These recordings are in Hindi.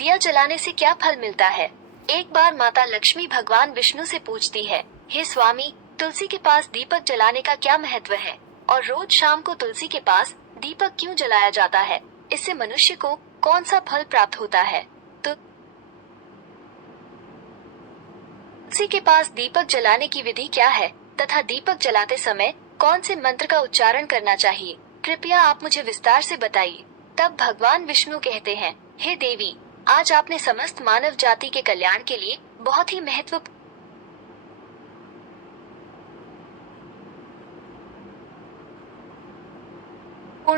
दिया जलाने से क्या फल मिलता है? एक बार माता लक्ष्मी भगवान विष्णु से पूछती है, हे स्वामी, तुलसी के पास दीपक जलाने का क्या महत्व है और रोज शाम को तुलसी के पास दीपक क्यों जलाया जाता है? इससे मनुष्य को कौन सा फल प्राप्त होता है? तो तुलसी के पास दीपक जलाने की विधि क्या है तथा दीपक जलाते समय कौन से मंत्र का उच्चारण करना चाहिए? कृपया आप मुझे विस्तार से बताइए। तब भगवान विष्णु कहते हैं, हे देवी, आज आपने समस्त मानव जाति के कल्याण के लिए बहुत ही महत्वपूर्ण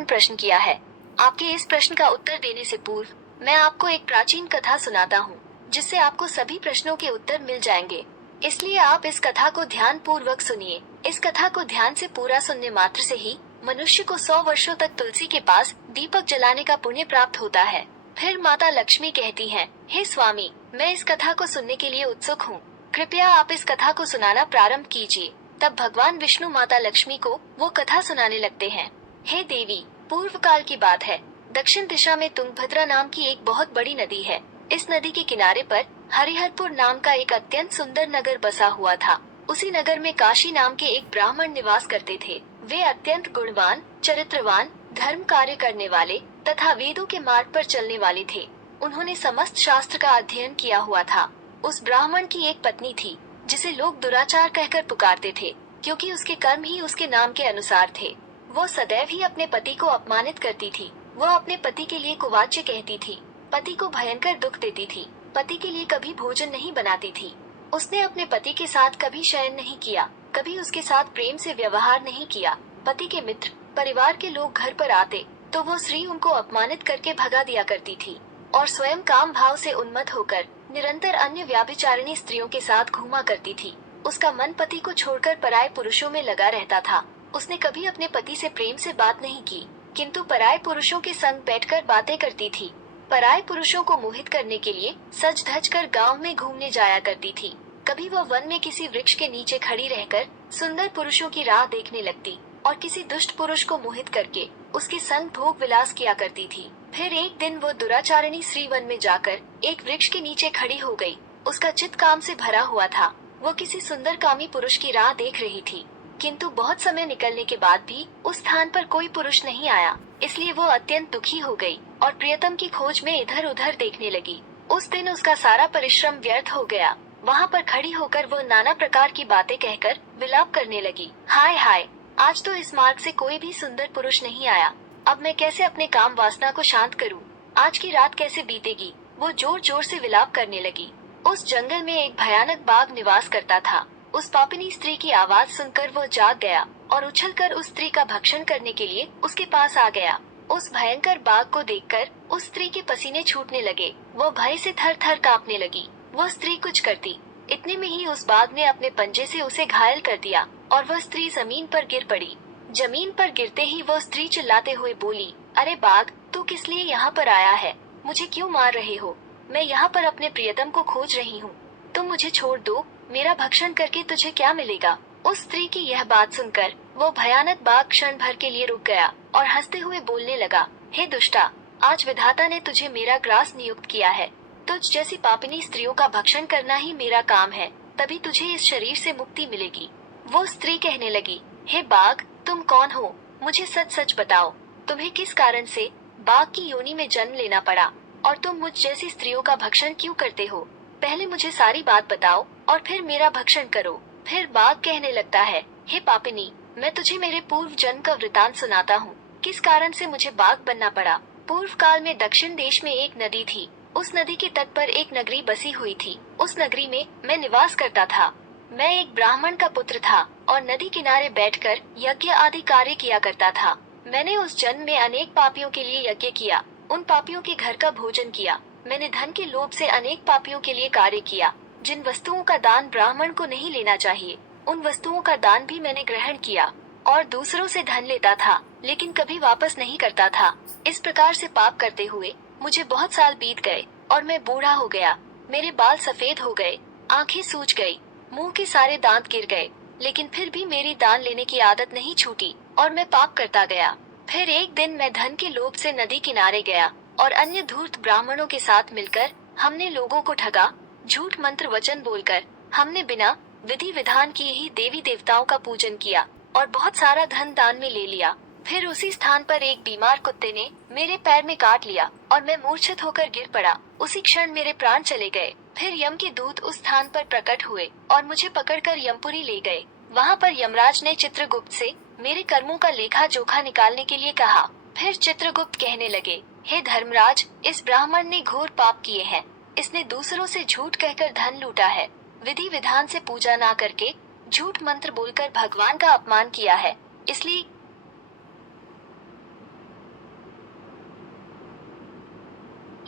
प्रश्न किया है। आपके इस प्रश्न का उत्तर देने से पूर्व मैं आपको एक प्राचीन कथा सुनाता हूँ, जिससे आपको सभी प्रश्नों के उत्तर मिल जाएंगे। इसलिए आप इस कथा को ध्यान पूर्वक सुनिए। इस कथा को ध्यान से पूरा सुनने मात्र से ही मनुष्य को 100 वर्षों तक तुलसी के पास दीपक जलाने का पुण्य प्राप्त होता है। फिर माता लक्ष्मी कहती हैं, हे स्वामी, मैं इस कथा को सुनने के लिए उत्सुक हूँ। कृपया आप इस कथा को सुनाना प्रारंभ कीजिए। तब भगवान विष्णु माता लक्ष्मी को वो कथा सुनाने लगते हैं। हे देवी, पूर्व काल की बात है। दक्षिण दिशा में तुंगभद्रा नाम की एक बहुत बड़ी नदी है। इस नदी के किनारे पर हरिहरपुर नाम का एक अत्यंत सुंदर नगर बसा हुआ था। उसी नगर में काशी नाम के एक ब्राह्मण निवास करते थे। वे अत्यंत गुणवान, चरित्रवान, धर्म कार्य करने वाले तथा वेदों के मार्ग पर चलने वाले थे। उन्होंने समस्त शास्त्र का अध्ययन किया हुआ था। उस ब्राह्मण की एक पत्नी थी, जिसे लोग दुराचार कहकर पुकारते थे, क्योंकि उसके कर्म ही उसके नाम के अनुसार थे। वो सदैव ही अपने पति को अपमानित करती थी। वो अपने पति के लिए कुवाच्य कहती थी, पति को भयंकर दुख देती थी, पति के लिए कभी भोजन नहीं बनाती थी। उसने अपने पति के साथ कभी शयन नहीं किया, कभी उसके साथ प्रेम से व्यवहार नहीं किया। पति के मित्र, परिवार के लोग घर पर आते तो वो स्त्री उनको अपमानित करके भगा दिया करती थी और स्वयं काम भाव से उन्मत्त होकर निरंतर अन्य व्याभिचारिणी स्त्रियों के साथ घूमा करती थी। उसका मन पति को छोड़कर पराये पुरुषों में लगा रहता था। उसने कभी अपने पति से प्रेम से बात नहीं की, किंतु पराये पुरुषों के संग बैठकर बातें करती थी। पराये पुरुषों को मोहित करने के लिए सज धज कर गाँव में घूमने जाया करती थी। कभी वह वन में किसी वृक्ष के नीचे खड़ी रहकर सुंदर पुरुषों की राह देखने लगती और किसी दुष्ट पुरुष को मोहित करके उसके संग भोग विलास किया करती थी। फिर एक दिन वो दुराचारिणी स्त्री वन में जाकर एक वृक्ष के नीचे खड़ी हो गई। उसका चित्त काम से भरा हुआ था। वो किसी सुंदर कामी पुरुष की राह देख रही थी, किंतु बहुत समय निकलने के बाद भी उस स्थान पर कोई पुरुष नहीं आया। इसलिए वो अत्यंत दुखी हो गई और प्रियतम की खोज में इधर उधर देखने लगी। उस दिन उसका सारा परिश्रम व्यर्थ हो गया। वहाँ पर खड़ी होकर वो नाना प्रकार की बातें कहकर विलाप करने लगी। हाय हाय, आज तो इस मार्ग से कोई भी सुंदर पुरुष नहीं आया। अब मैं कैसे अपने काम वासना को शांत करूं? आज की रात कैसे बीतेगी? वो जोर जोर से विलाप करने लगी। उस जंगल में एक भयानक बाघ निवास करता था। उस पापिनी स्त्री की आवाज सुनकर वो जाग गया और उछलकर उस स्त्री का भक्षण करने के लिए उसके पास आ गया। उस भयंकर बाघ को देखकर उस स्त्री के पसीने छूटने लगे। वो भय से थर थर कांपने लगी। वो स्त्री कुछ करती, इतने में ही उस बाघ ने अपने पंजे से उसे घायल कर दिया और वह स्त्री जमीन पर गिर पड़ी। जमीन पर गिरते ही वो स्त्री चिल्लाते हुए बोली, अरे बाघ, तू किस लिए यहाँ पर आया है? मुझे क्यों मार रहे हो? मैं यहाँ पर अपने प्रियतम को खोज रही हूँ। तुम मुझे छोड़ दो। मेरा भक्षण करके तुझे क्या मिलेगा? उस स्त्री की यह बात सुनकर वो भयानक बाघ क्षण भर के लिए रुक गया और हंसते हुए बोलने लगा, हे दुष्टा, आज विधाता ने तुझे मेरा ग्रास नियुक्त किया है। तुझ जैसी पापिनी स्त्रियों का भक्षण करना ही मेरा काम है, तभी तुझे इस शरीर से मुक्ति मिलेगी। वो स्त्री कहने लगी, हे बाघ, तुम कौन हो? मुझे सच सच बताओ, तुम्हें किस कारण से बाघ की योनि में जन्म लेना पड़ा और तुम मुझ जैसी स्त्रियों का भक्षण क्यों करते हो? पहले मुझे सारी बात बताओ और फिर मेरा भक्षण करो। फिर बाघ कहने लगता है, हे पापिनी, मैं तुझे मेरे पूर्व जन्म का वृतांत सुनाता हूँ, किस कारण से मुझे बाघ बनना पड़ा। पूर्व काल में दक्षिण देश में एक नदी थी। उस नदी के तट पर एक नगरी बसी हुई थी। उस नगरी में मैं निवास करता था। मैं एक ब्राह्मण का पुत्र था और नदी किनारे बैठकर यज्ञ आदि कार्य किया करता था। मैंने उस जन्म में अनेक पापियों के लिए यज्ञ किया, उन पापियों के घर का भोजन किया। मैंने धन के लोभ से अनेक पापियों के लिए कार्य किया। जिन वस्तुओं का दान ब्राह्मण को नहीं लेना चाहिए, उन वस्तुओं का दान भी मैंने ग्रहण किया और दूसरों से धन लेता था, लेकिन कभी वापस नहीं करता था। इस प्रकार से पाप करते हुए मुझे बहुत साल बीत गए और मैं बूढ़ा हो गया। मेरे बाल सफेद हो गए, आंखें सूज गई, मुंह के सारे दांत गिर गए, लेकिन फिर भी मेरी दान लेने की आदत नहीं छूटी और मैं पाप करता गया। फिर एक दिन मैं धन के लोभ से नदी किनारे गया और अन्य धूर्त ब्राह्मणों के साथ मिलकर हमने लोगों को ठगा। झूठ मंत्र वचन बोलकर हमने बिना विधि विधान किए ही देवी देवताओं का पूजन किया और बहुत सारा धन दान में ले लिया। फिर उसी स्थान पर एक बीमार कुत्ते ने मेरे पैर में काट लिया और मैं मूर्छित होकर गिर पड़ा। उसी क्षण मेरे प्राण चले गए। फिर यम के दूत उस स्थान पर प्रकट हुए और मुझे पकड़कर यमपुरी ले गए। वहाँ पर यमराज ने चित्रगुप्त से मेरे कर्मों का लेखा जोखा निकालने के लिए कहा। फिर चित्रगुप्त कहने लगे, हे धर्मराज, इस ब्राह्मण ने घोर पाप किए हैं। इसने दूसरों से झूठ कहकर धन लूटा है, विधि विधान से पूजा ना करके झूठ मंत्र बोलकर भगवान का अपमान किया है। इसलिए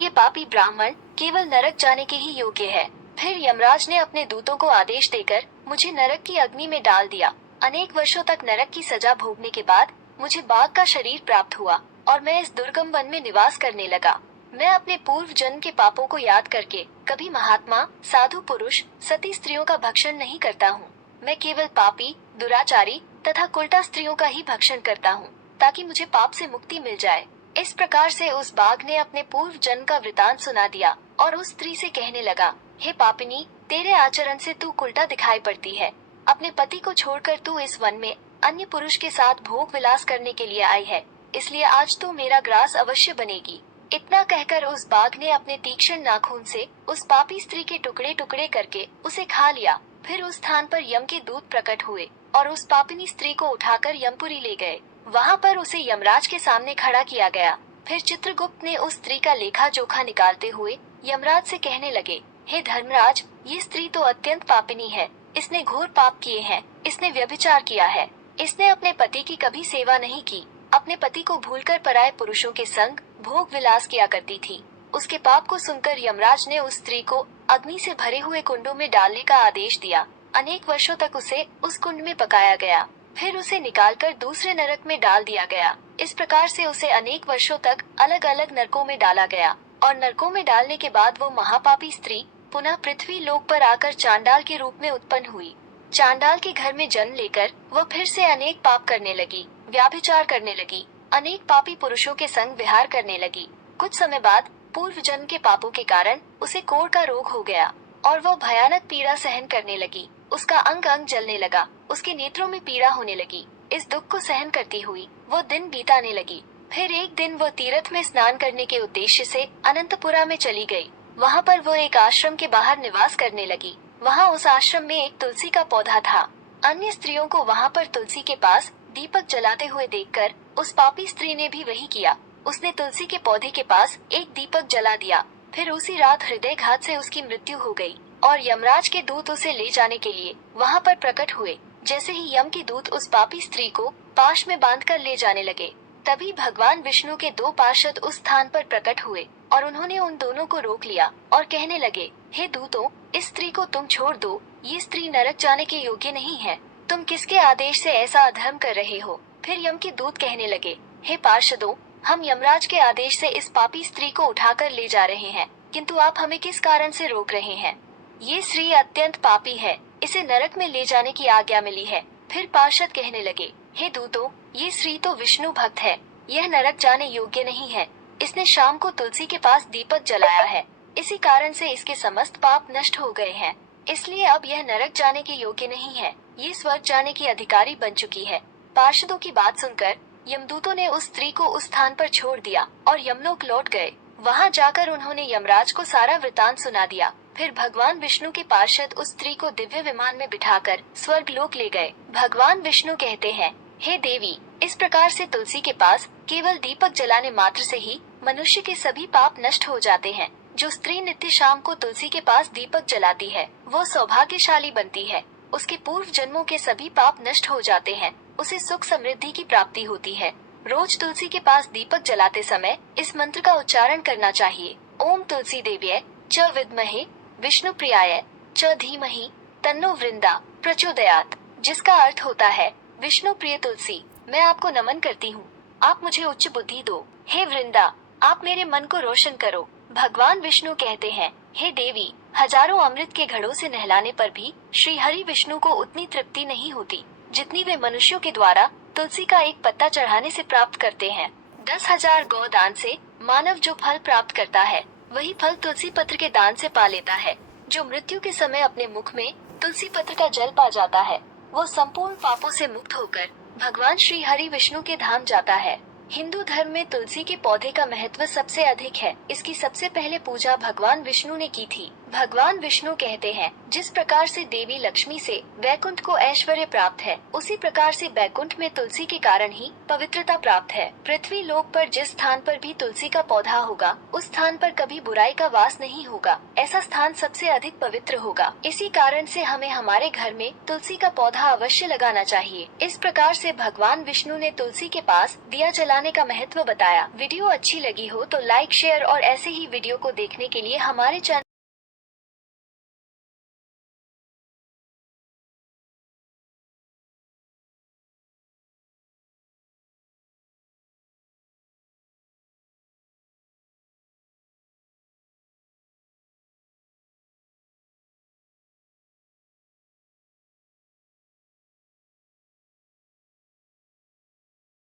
ये पापी ब्राह्मण केवल नरक जाने के ही योग्य है। फिर यमराज ने अपने दूतों को आदेश देकर मुझे नरक की अग्नि में डाल दिया। अनेक वर्षों तक नरक की सजा भोगने के बाद मुझे बाघ का शरीर प्राप्त हुआ और मैं इस दुर्गम वन में निवास करने लगा। मैं अपने पूर्व जन्म के पापों को याद करके कभी महात्मा, साधु पुरुष, सती स्त्रियों का भक्षण नहीं करता हूँ। मैं केवल पापी, दुराचारी तथा कुलटा स्त्रियों का ही भक्षण करता हूँ ताकि मुझे पाप से मुक्ति मिल जाए। इस प्रकार से उस बाघ ने अपने पूर्व जन्म का वृतांत सुना दिया और उस स्त्री से कहने लगा, हे पापिनी, तेरे आचरण से तू कुलटा दिखाई पड़ती है। अपने पति को छोड़कर तू इस वन में अन्य पुरुष के साथ भोग विलास करने के लिए आई है, इसलिए आज तू मेरा ग्रास अवश्य बनेगी। इतना कहकर उस बाघ ने अपने तीक्ष्ण नाखून से उस पापी स्त्री के टुकड़े टुकड़े करके उसे खा लिया। फिर उस स्थान पर यम के दूत प्रकट हुए और उस पापिनी स्त्री को उठाकर यमपुरी ले गए। वहाँ पर उसे यमराज के सामने खड़ा किया गया। फिर चित्रगुप्त ने उस स्त्री का लेखा जोखा निकालते हुए यमराज से कहने लगे, हे धर्मराज, ये स्त्री तो अत्यंत पापिनी है। इसने घोर पाप किए हैं। इसने व्यभिचार किया है। इसने अपने पति की कभी सेवा नहीं की। अपने पति को भूलकर पराये पुरुषों के संग भोग विलास किया करती थी। उसके पाप को सुनकर यमराज ने उस स्त्री को अग्नि से भरे हुए कुंडों में डालने का आदेश दिया। अनेक वर्षों तक उसे उस कुंड में पकाया गया। फिर उसे निकालकर दूसरे नरक में डाल दिया गया। इस प्रकार से उसे अनेक वर्षों तक अलग अलग नरकों में डाला गया और नरकों में डालने के बाद वो महापापी स्त्री पुनः पृथ्वी लोक पर आकर चांडाल के रूप में उत्पन्न हुई। चांडाल के घर में जन्म लेकर वह फिर से अनेक पाप करने लगी, व्याभिचार करने लगी, अनेक पापी पुरुषों के संग विहार करने लगी। कुछ समय बाद पूर्व जन्म के पापों के कारण उसे कोढ़ का रोग हो गया और वह भयानक पीड़ा सहन करने लगी। उसका अंग अंग जलने लगा, उसके नेत्रों में पीड़ा होने लगी। इस दुख को सहन करती हुई वो दिन बीताने लगी। फिर एक दिन वह तीर्थ में स्नान करने के उद्देश्य से अनंतपुरा में चली गई। वहाँ पर वो एक आश्रम के बाहर निवास करने लगी। वहाँ उस आश्रम में एक तुलसी का पौधा था। अन्य स्त्रियों को वहाँ पर तुलसी के पास दीपक जलाते हुए देखकर उस पापी स्त्री ने भी वही किया। उसने तुलसी के पौधे के पास एक दीपक जला दिया। फिर उसी रात हृदयघात से उसकी मृत्यु हो गई और यमराज के दूत उसे ले जाने के लिए वहाँ पर प्रकट हुए। जैसे ही यम के दूत उस पापी स्त्री को पाश में बांधकर ले जाने लगे, तभी भगवान विष्णु के दो पार्षद उस स्थान पर प्रकट हुए और उन्होंने उन दोनों को रोक लिया और कहने लगे, हे दूतों, इस स्त्री को तुम छोड़ दो। ये स्त्री नरक जाने के योग्य नहीं है। तुम किसके आदेश से ऐसा अधर्म कर रहे हो? फिर यम के दूत कहने लगे, हे पार्षदों, हम यमराज के आदेश से इस पापी स्त्री को उठाकर ले जा रहे हैं, किंतु आप हमें किस कारण से रोक रहे हैं? ये स्त्री अत्यंत पापी है, इसे नरक में ले जाने की आज्ञा मिली है। फिर पार्षद कहने लगे, हे दूतों, ये स्त्री तो विष्णु भक्त है, यह नरक जाने योग्य नहीं है। इसने शाम को तुलसी के पास दीपक जलाया है, इसी कारण से इसके समस्त पाप नष्ट हो गए हैं। इसलिए अब यह नरक जाने के योग्य नहीं है, ये स्वर्ग जाने की अधिकारी बन चुकी है। पार्षदों की बात सुनकर यमदूतों ने उस स्त्री को उस स्थान पर छोड़ दिया और यमलोक लौट गए। वहाँ जाकर उन्होंने यमराज को सारा वृतांत सुना दिया। फिर भगवान विष्णु के पार्षद उस स्त्री को दिव्य विमान में बिठाकर स्वर्ग लोक ले गए। भगवान विष्णु कहते हैं, हे देवी, इस प्रकार से तुलसी के पास केवल दीपक जलाने मात्र से ही मनुष्य के सभी पाप नष्ट हो जाते हैं। जो स्त्री नित्य शाम को तुलसी के पास दीपक जलाती है, वो सौभाग्यशाली बनती है। उसके पूर्व जन्मों के सभी पाप नष्ट हो जाते हैं। उसे सुख समृद्धि की प्राप्ति होती है। रोज तुलसी के पास दीपक जलाते समय इस मंत्र का उच्चारण करना चाहिए। ओम तुलसी देव्यै च विद्महे विष्णु प्रियाय च धीमहि तन्नो वृंदा प्रचोदयात्, जिसका अर्थ होता है, विष्णु प्रिय तुलसी, मैं आपको नमन करती हूँ, आप मुझे उच्च बुद्धि दो। हे वृंदा, आप मेरे मन को रोशन करो। भगवान विष्णु कहते हैं, हे देवी, हजारों अमृत के घड़ों से नहलाने पर भी श्री हरि विष्णु को उतनी तृप्ति नहीं होती जितनी वे मनुष्यों के द्वारा तुलसी का एक पत्ता चढ़ाने से प्राप्त करते हैं। 10,000 गौदान से मानव जो फल प्राप्त करता है वही फल तुलसी पत्र के दान से पा लेता है। जो मृत्यु के समय अपने मुख में तुलसी पत्र का जल पा जाता है वो संपूर्ण पापों से मुक्त होकर भगवान श्री हरि विष्णु के धाम जाता है। हिंदू धर्म में तुलसी के पौधे का महत्व सबसे अधिक है। इसकी सबसे पहले पूजा भगवान विष्णु ने की थी। भगवान विष्णु कहते हैं, जिस प्रकार से देवी लक्ष्मी से वैकुंठ को ऐश्वर्य प्राप्त है, उसी प्रकार से वैकुंठ में तुलसी के कारण ही पवित्रता प्राप्त है। पृथ्वी लोक पर जिस स्थान पर भी तुलसी का पौधा होगा, उस स्थान पर कभी बुराई का वास नहीं होगा। ऐसा स्थान सबसे अधिक पवित्र होगा। इसी कारण से हमें हमारे घर में तुलसी का पौधा अवश्य लगाना चाहिए। इस प्रकार से भगवान विष्णु ने तुलसी के पास दिया जलाने का महत्व बताया। वीडियो अच्छी लगी हो तो लाइक, शेयर और ऐसे ही वीडियो को देखने के लिए हमारे चैनल